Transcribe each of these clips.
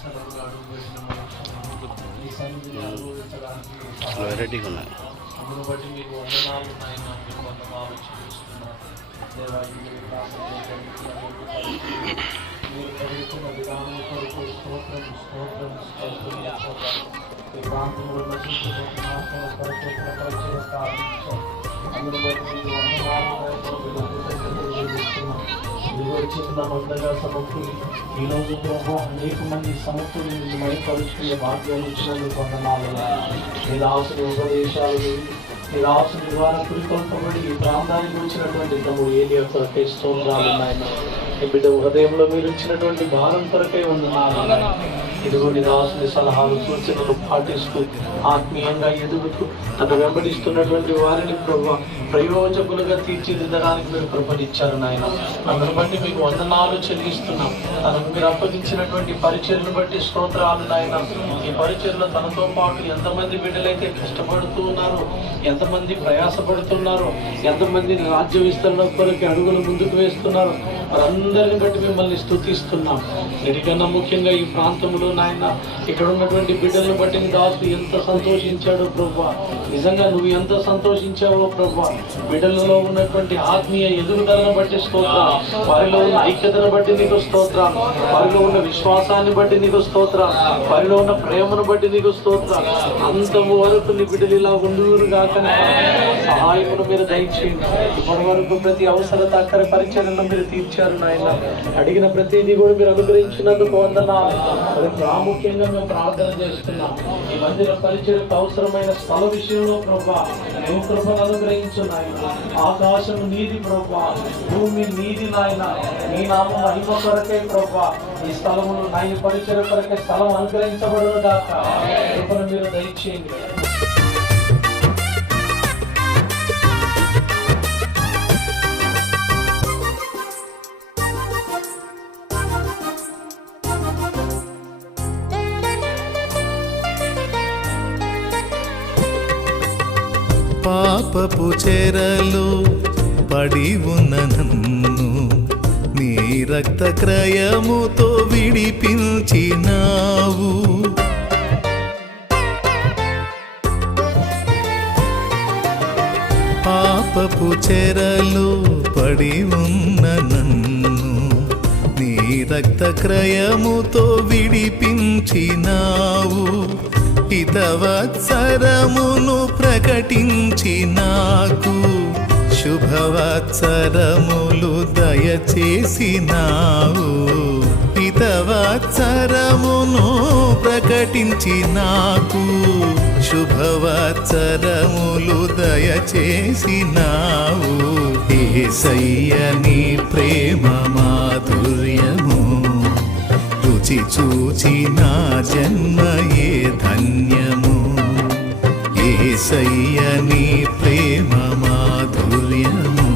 స్థలంలో అడుగుపెట్టిన ఈ సన్నిధిని అనుభవించడానికి వెరైటీగా ఉన్నాయి. అందును బట్టి మీకు వందనాలు నాయన, మీకు వందనాలు చెల్లిస్తున్నాను దేవా. మీరు జరుగుతున్న విధానం కొరకు స్తోత్రం స్తోత్రం స్తోత్రం. ఈ ప్రాంతంలో నశించుకుంటున్న ఆత్మల కొరకు ప్రపంచం స్థాపించారు. అందును బట్టి మీకు వందనాలు మందగా సమకూరి ఈరోజు ప్రభు అనేక మంది సమకూరి మైపరుచుకునే భాగ్యాలు ఇచ్చినందుకు వందనాలు. మీ దాసుని ఉపదేశాలు మీ దాసుని ద్వారా పురికొల్పబడి ఈ ప్రాంతానికి వచ్చినటువంటి తమ్ముడు ఏలియా కొరకై స్తోత్రాలు నాయన. ఈ బిడ్డ హృదయంలో మీరు ఇచ్చినటువంటి భారం కొరకై వందనాలు. ఇదిగో నీ దాసుని సలహాలు సూచనలు పాటిస్తూ ఆత్మీయంగా ఎదుగుతూ తను వెంబడిస్తున్నటువంటి వారిని ప్రయోజకులుగా తీర్చిదిద్దడానికి మీరు కృపనిచ్చారు నాయన. అందును బట్టి మీకు వందనాలు చెల్లిస్తున్నాం. తనకు మీరు అప్పగించినటువంటి పరిచయలను బట్టి స్తోత్రాలు నాయన. ఈ పరిచయలో తనతో పాటు ఎంతమంది బిడ్డలైతే కష్టపడుతూ ఉన్నారు, ఎంతమంది ప్రయాసపడుతున్నారు, ఎంతమంది రాజ్య విస్తరణ కొరకు అడుగులు ముందుకు వేస్తున్నారు, వారందరిని బట్టి మిమ్మల్ని స్తుతిస్తున్నాం. ఎందుకన్నా ముఖ్యంగా ఈ ప్రాంతంలో నాయన ఇక్కడ ఉన్నటువంటి బిడ్డలను బట్టి దాసు ఎంత సంతోషించాడో ప్రభా. నిజంగా నువ్వు ఎంత సంతోషించావో ప్రభా. బిడ్డలలో ఉన్నటువంటి ఆత్మీయ ఎదుగుదలను బట్టి స్తోత్రాలు, వారిలో ఉన్న ఐక్యతను బట్టి నీకు స్తోత్రాలు, వారిలో ఉన్న విశ్వాసాన్ని బట్టి నీకు స్తోత్రాలు, వారిలో ఉన్న ప్రేమను బట్టి నీకు స్తోత్రాలు. అంతము వరకు నీ బిడ్డలు ఇలా ఉండురు కాకనే సహాయమును మీరు దయచేయండి. ఇప్పటి వరకు ప్రతి అవసరత అక్కర పరిచయంలో మీరు తీర్చారు నాయన. అడిగిన ప్రతిదీ కూడా మీరు అనుగ్రహించినందుకు వందనాలు. ప్రాముఖ్యంగా మేము ప్రార్థన చేస్తున్నాం. ఈ మందిర పరిచయకు అవసరమైన స్థల విషయంలో ప్రభా నువ్వు కృపను అనుగ్రహించు నాయన. ఆకాశం నీది ప్రభా, భూమి నీది నాయన. నీ నామం మహిమ కొరకే ప్రభా ఈ స్థలములు నా ఈ పరిచయ కొరకే స్థలం అనుగ్రహించబడును గాక. కృపను మీరు దయచేయండి. పాపపు చెరలో పడి ఉన్న నన్ను నీ రక్త క్రయముతో విడిపించినావు. పాపపు చెరలో పడి ఉన్న నన్ను నీ రక్త క్రయముతో విడిపించినావు. హితవత్సరమును ప్రకటించి నాకు శుభవత్సరములు దయచేసినావు. హితవత్సరమును ప్రకటించి నాకు శుభవత్సరములు దయచేసినావు. యేసయ్య నీ ప్రేమ మాధుర్యము రుచి చూచి నా జన్మయే ధన్యము. యేసయ్య నీ ప్రేమ మాధుర్యము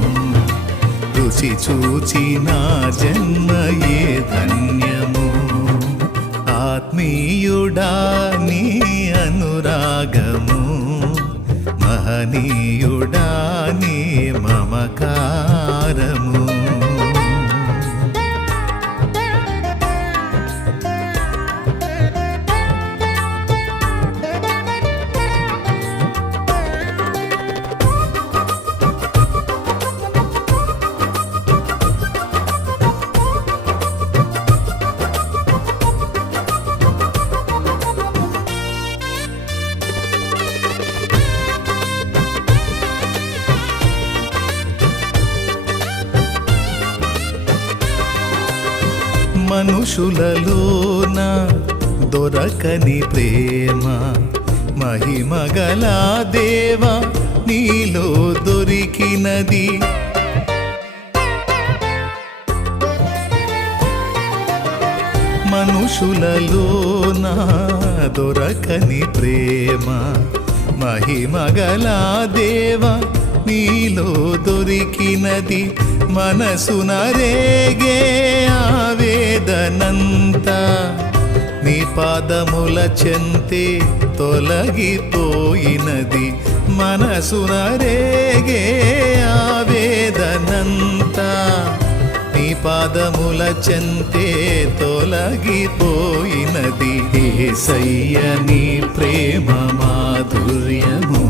రుచి చూచి నా జన్మయే ధన్యము. ఆత్మీయుడా నీ అనురాగము, మహనీయుడా నీ మమకారము. మనుషులలోన దొరకని ప్రేమ మహిమగల దేవా నీలో దొరికినది. మనుషులలోన దొరకని ప్రేమ మహిమగల దేవా నీలో దొరికినది. మనసున రేగే ఆవేదనంతా నీ పాదముల చెంతే తొలగిపోయినది. మనసున రేగే ఆవేదనంతా నీ పాదముల చెంతే తొలగిపోయినది యేసయ్య నీ ప్రేమ మాధుర్యము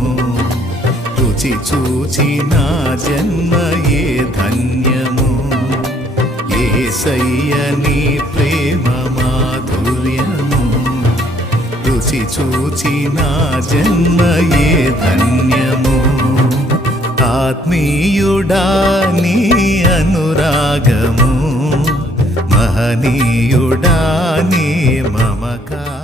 రుచి చూచి నా జన్మయే ధన్యము యేసయ్య నీ ప్రేమ మాధుర్యము రుచి చూచి నా జన్మయే ధన్యము ఆత్మీయుడా నీ అనురాగము మహనీయుడా నీ మమకారము